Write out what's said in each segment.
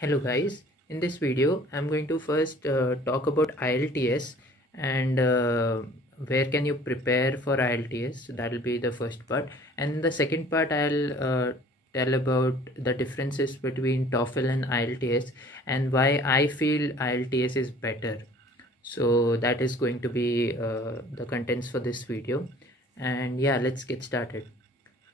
Hello guys, in this video I'm going to first talk about IELTS and where can you prepare for IELTS. So that will be the first part, and the second part I'll tell about the differences between Toefl and IELTS and why I feel IELTS is better. So that is going to be the contents for this video, and yeah, let's get started.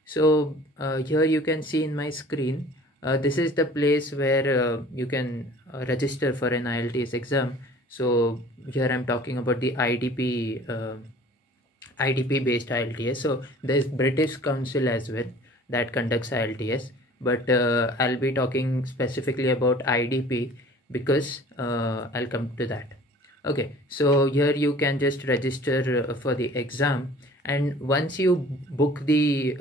So here you can see in my screen, this is the place where you can register for an IELTS exam. So here I'm talking about the IDP based IELTS. So there's British Council as well that conducts IELTS, but I'll be talking specifically about IDP because I'll come to that. Okay, so here you can just register for the exam, and once you book the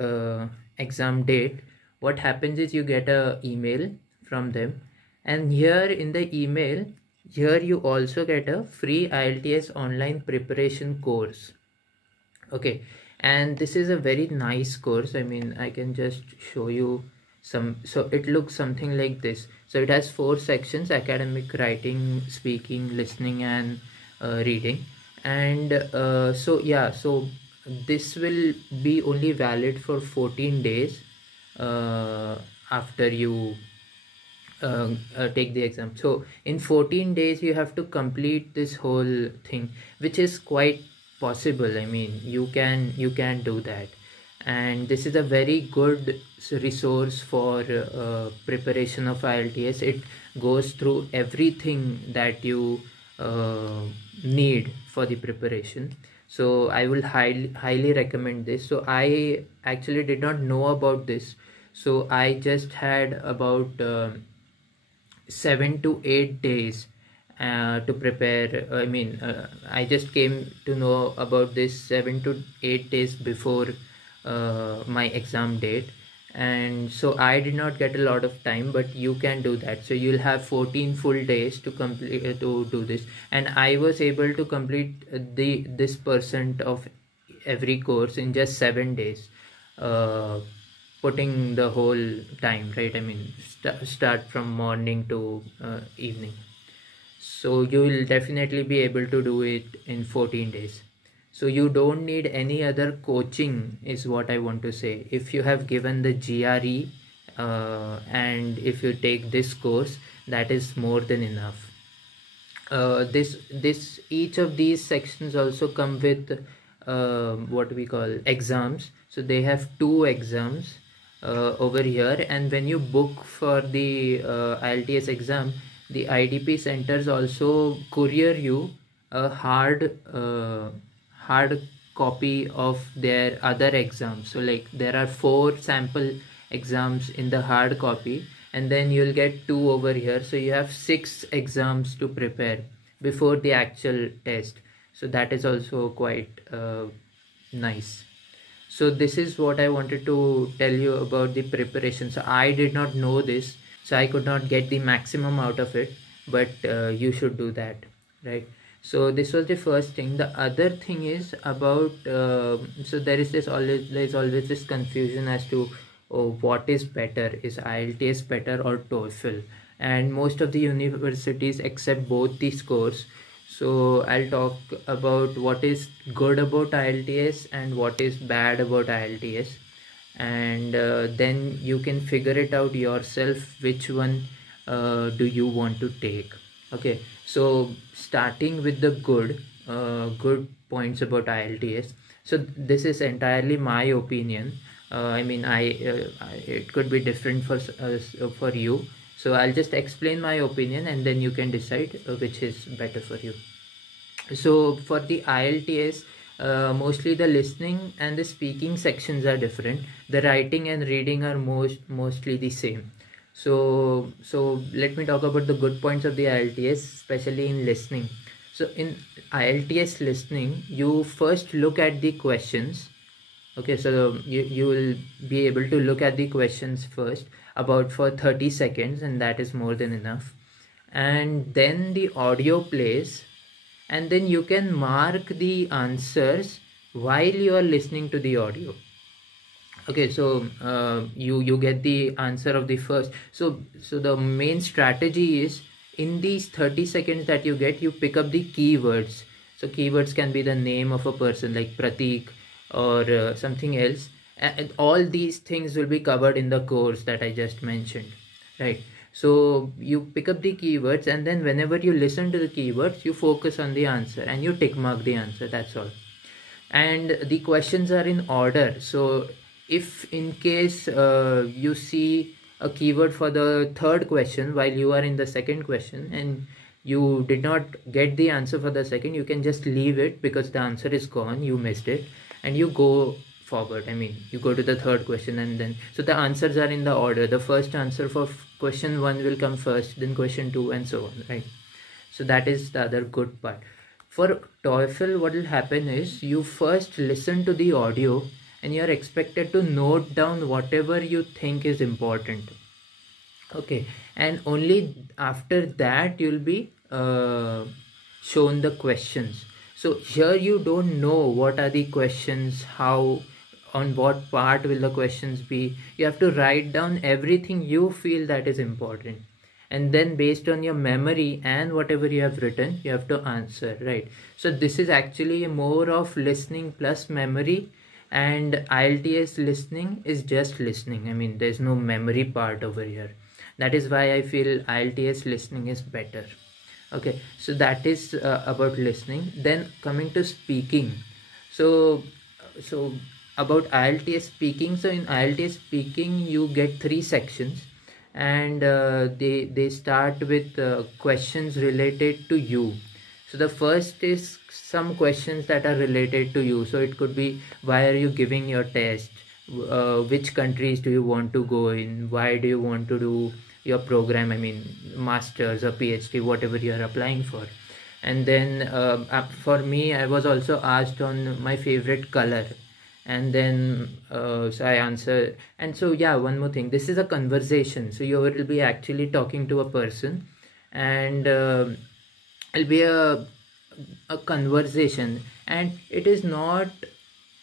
exam date, what happens is you get a email from them, and here in the email, here you also get a free IELTS online preparation course. Okay, and this is a very nice course. I mean, I can just show you some. So it looks something like this. So it has 4 sections: academic, writing, speaking, listening, and reading. And so yeah, so this will be only valid for 14 days after you take the exam. So in 14 days you have to complete this whole thing, which is quite possible. I mean, you can do that, and this is a very good resource for preparation of IELTS. It goes through everything that you need for the preparation. So I will highly recommend this. So I actually did not know about this, so I just had about 7 to 8 days to prepare. I mean, I just came to know about this 7 to 8 days before my exam date, and so I did not get a lot of time, but you can do that. So you'll have 14 full days to complete to do this, and I was able to complete this percent of every course in just 7 days, putting the whole time, right? I mean, start from morning to evening. So you will definitely be able to do it in 14 days. So you don't need any other coaching is what I want to say. If you have given the GRE and if you take this course, that is more than enough. Each of these sections also come with what we call exams. So they have 2 exams over here, and when you book for the IELTS exam, the IDP centers also courier you a hard copy of their other exams. So like there are 4 sample exams in the hard copy, and then you'll get 2 over here. So you have 6 exams to prepare before the actual test. So that is also quite nice. So this is what I wanted to tell you about the preparation. So I did not know this, so I could not get the maximum out of it, but you should do that, right? So this was the first thing. The other thing is about so there's always this confusion as to what is better. Is IELTS better or Toefl? And most of the universities accept both the scores. So I'll talk about what is good about IELTS and what is bad about IELTS, and then you can figure it out yourself which one do you want to take. Okay, so starting with the good points about IELTS. So this is entirely my opinion. I mean, it could be different for you. So I'll just explain my opinion, and then you can decide which is better for you. So for the IELTS, mostly the listening and the speaking sections are different. The writing and reading are mostly the same. So let me talk about the good points of the IELTS, especially in listening. So in IELTS listening, you first look at the questions. Okay, so you will be able to look at the questions first about for 30 seconds, and that is more than enough. And then the audio plays, and then you can mark the answers while you are listening to the audio. Okay, so you get the answer of the first. So the main strategy is, in these 30 seconds that you get, you pick up the keywords. So keywords can be the name of a person like Pratik, or something else, and all these things will be covered in the course that I just mentioned, right? So you pick up the keywords, and then whenever you listen to the keywords, you focus on the answer and you tick mark the answer. That's all. And the questions are in order. So if in case you see a keyword for the third question while you are in the second question, and you did not get the answer for the second, you can just leave it because the answer is gone, you missed it, and you go forward. I mean, you go to the third question, and then so the answers are in the order. The first answer for question 1 will come first, then question 2, and so on, right? So that is the other good part. For TOEFL, what will happen is, you first listen to the audio and you are expected to note down whatever you think is important. Okay, and only after that you'll be shown the questions. So here you don't know what are the questions, how, on what part will the questions be. You have to write down everything you feel that is important, and then based on your memory and whatever you have written, you have to answer, right? So this is actually more of listening plus memory, and IELTS listening is just listening. I mean, there's no memory part over here. That is why I feel IELTS listening is better. Okay, so that is about listening. Then coming to speaking. So about IELTS speaking. So in IELTS speaking, you get 3 sections, and they start with questions related to you. So the first is some questions that are related to you. So it could be, why are you giving your test, which countries do you want to go in, why do you want to do your program, I mean masters or PhD, whatever you are applying for. And then for me, I was also asked on my favorite color, and then so I answer. And so yeah, one more thing, this is a conversation, so you will be actually talking to a person, and it'll be a conversation, and it is not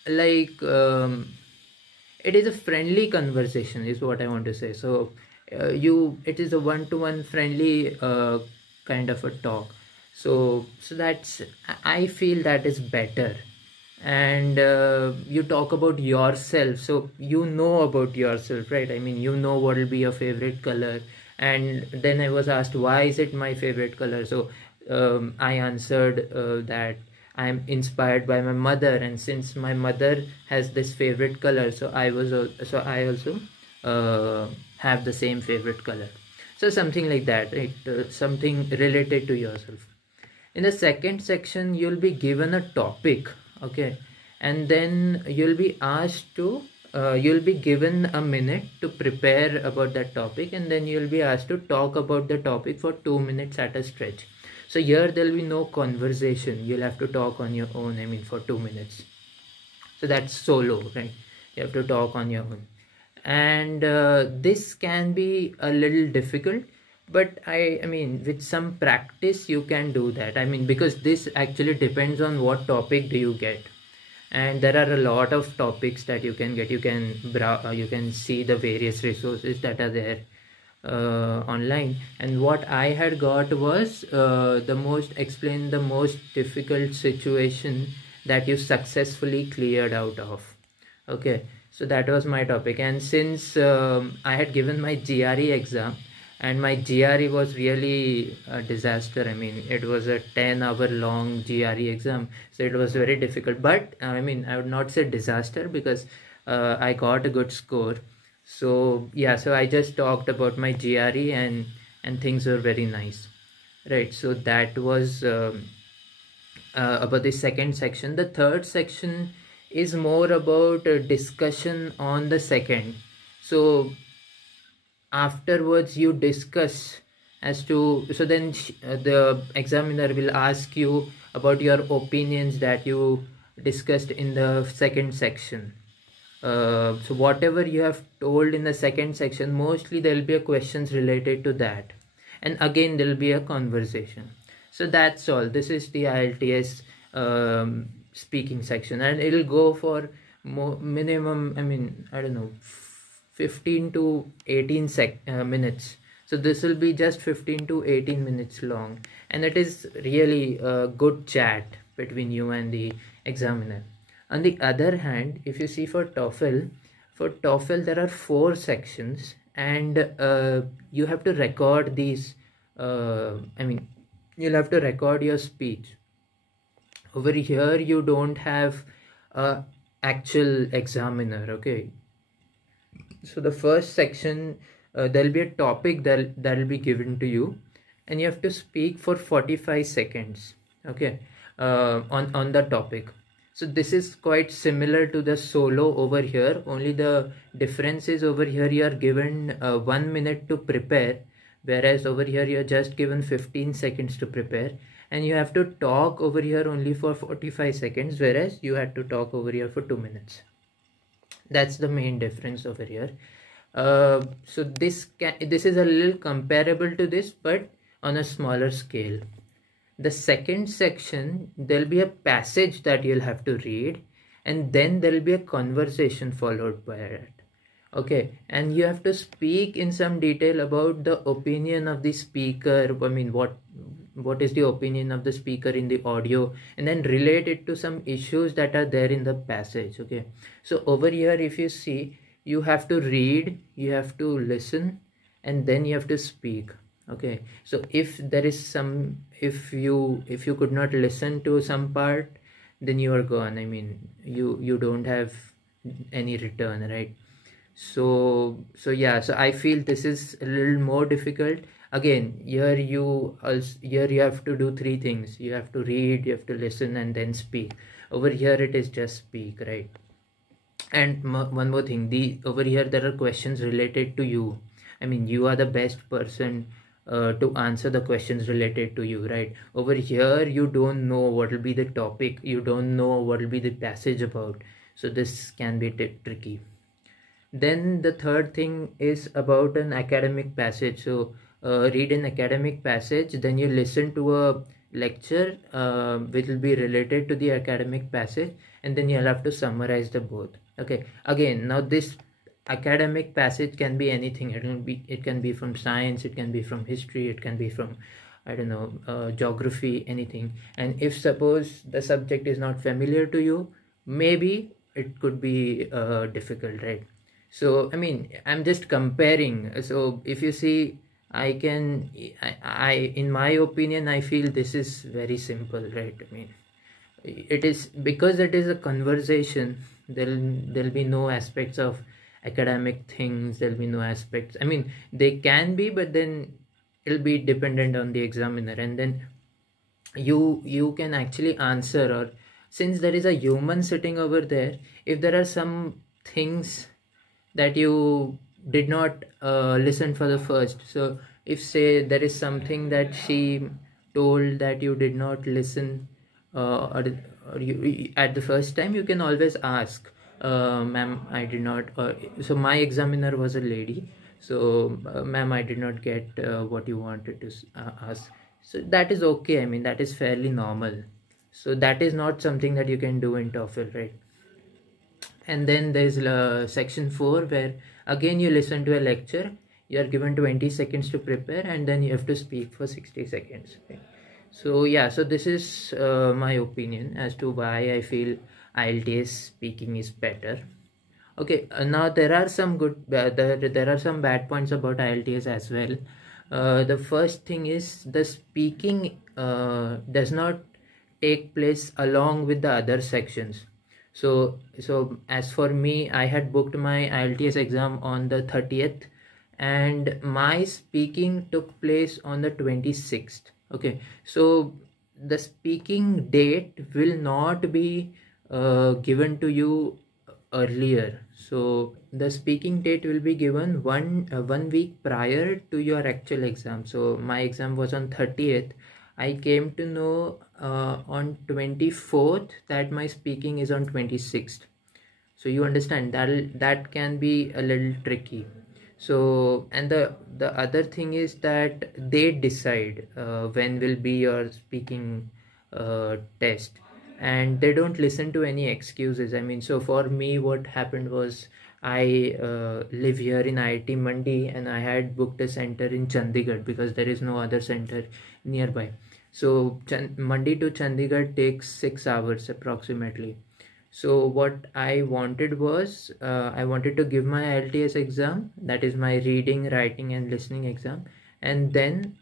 like it is a friendly conversation is what I want to say. So it is a one-to-one friendly kind of a talk. So that's, I feel that is better. And you talk about yourself, so you know about yourself, right? I mean, you know what will be your favorite color. And then I was asked, why is it my favorite color? So I answered that I am inspired by my mother, and since my mother has this favorite color, so I also have the same favorite color. So something like that, right? Something related to yourself. In the second section, you'll be given a topic, okay, and then you'll be asked to you'll be given a minute to prepare about that topic, and then you'll be asked to talk about the topic for 2 minutes at a stretch. So here there'll be no conversation, you'll have to talk on your own, I mean for 2 minutes. So that's solo, right? You have to talk on your own. And this can be a little difficult, but I mean with some practice you can do that. I mean, because this actually depends on what topic do you get, and there are a lot of topics that you can get. You can see the various resources that are there online, and what I had got was the most difficult situation that you successfully cleared out of. Okay, so that was my topic. And since I had given my GRE exam, and my GRE was really a disaster. I mean, it was a 10-hour long GRE exam, so it was very difficult. But I mean, I would not say disaster, because I got a good score. So yeah, so I just talked about my GRE, and things were very nice, right? So that was about the second section. The third section is more about a discussion on the second. So afterwards you discuss as to, so then the examiner will ask you about your opinions that you discussed in the second section. So whatever you have told in the second section, mostly there will be questions related to that, and again there will be a conversation. So that's all. This is the IELTS speaking section, and it will go for minimum, I mean, I don't know, 15 to 18 minutes. So this will be just 15 to 18 minutes long, and it is really a good chat between you and the examiner. On the other hand, if you see for TOEFL there are 4 sections, and you have to record these. I mean, you'll have to record your speech. Over here, you don't have a actual examiner. Okay, so the first section, there'll be a topic that'll be given to you, and you have to speak for 45 seconds. Okay, on the topic. So this is quite similar to the solo over here, only the difference is over here you are given 1 minute to prepare, whereas over here you are just given 15 seconds to prepare, and you have to talk over here only for 45 seconds, whereas you had to talk over here for 2 minutes. That's the main difference over here. So this is a little comparable to this, but on a smaller scale. The second section, there'll be a passage that you'll have to read, and then there'll be a conversation followed by it. Okay, and you have to speak in some detail about the opinion of the speaker. I mean, what is the opinion of the speaker in the audio, and then relate it to some issues that are there in the passage. Okay, so over here, if you see, you have to read, you have to listen, and then you have to speak. Okay, so if there is some, if you could not listen to some part, then you are gone. I mean, you don't have any return, right? So yeah, so I feel this is a little more difficult. Again, here you have to do 3 things. You have to read, you have to listen, and then speak. Over here it is just speak, right? And one more thing, over here there are questions related to you. I mean, you are the best person to answer the questions related to you, right? Over here you don't know what will be the topic, you don't know what will be the passage about, so this can be tricky. Then the third thing is about an academic passage. So read an academic passage, then you listen to a lecture which will be related to the academic passage, and then you'll have to summarize the both. Okay, again, now this academic passage can be anything. It can be from science, it can be from history, it can be from, I don't know, geography, anything. And if suppose the subject is not familiar to you, maybe it could be difficult, right? So I mean, I'm just comparing. So if you see, I in my opinion, I feel this is very simple, right? I mean, it is because it is a conversation. There'll be no aspects of academic things. There'll be no aspects. I mean, they can be, but then it'll be dependent on the examiner, and then you can actually answer. Or since there is a human sitting over there, if there are some things that you did not listen for the first, so if say there is something that she told that you did not listen or you at the first time, you can always ask, ma'am, I did not, so my examiner was a lady, so ma'am, I did not get what you wanted to ask. So that is okay. I mean, that is fairly normal. So that is not something that you can do in TOEFL, right? And then there's section 4, where again you listen to a lecture, you are given 20 seconds to prepare, and then you have to speak for 60 seconds. Okay? So yeah, so this is my opinion as to why I feel IELTS speaking is better. Okay, now there are some good, there are some bad points about IELTS as well. The first thing is the speaking does not take place along with the other sections. So as for me, I had booked my IELTS exam on the 30th, and my speaking took place on the 26th. Okay, so the speaking date will not be given to you earlier. So the speaking date will be given one week prior to your actual exam. So my exam was on 30th. I came to know on 24th that my speaking is on 26th. So you understand that can be a little tricky. So, and the other thing is that they decide when will be your speaking test. and they don't listen to any excuses. I mean, so for me, what happened was I live here in IIT Mandi, and I had booked a center in Chandigarh because there is no other center nearby. So Mandi to Chandigarh takes 6 hours approximately. So what I wanted was I wanted to give my IELTS exam, that is my reading, writing and listening exam, and then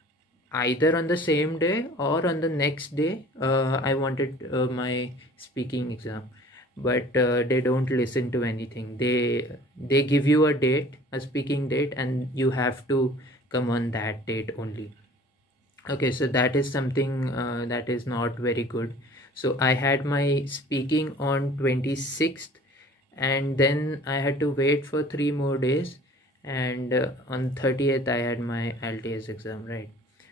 either on the same day or on the next day I wanted my speaking exam. But they don't listen to anything. They give you a date, a speaking date, and you have to come on that date only. Okay, so that is something that is not very good. So I had my speaking on 26th, and then I had to wait for 3 more days, and on 30th I had my IELTS exam, right?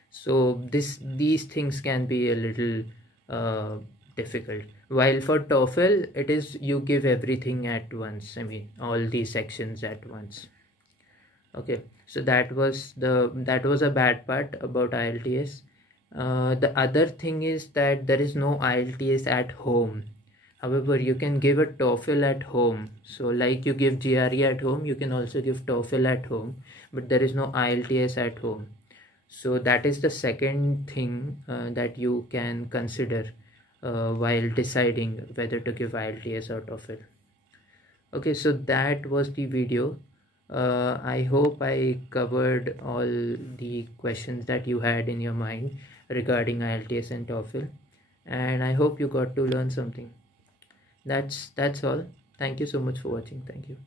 So these things can be a little difficult. While for TOEFL, it is you give everything at once. I mean, all these sections at once. Okay, so that was a bad part about IELTS. The other thing is that there is no IELTS at home. However, you can give a TOEFL at home. So like you give GRE at home, you can also give TOEFL at home, but there is no IELTS at home. So that is the second thing that you can consider while deciding whether to give IELTS or TOEFL. Okay, so that was the video. I hope I covered all the questions that you had in your mind regarding IELTS and TOEFL, and I hope you got to learn something. That's all. Thank you so much for watching. Thank you.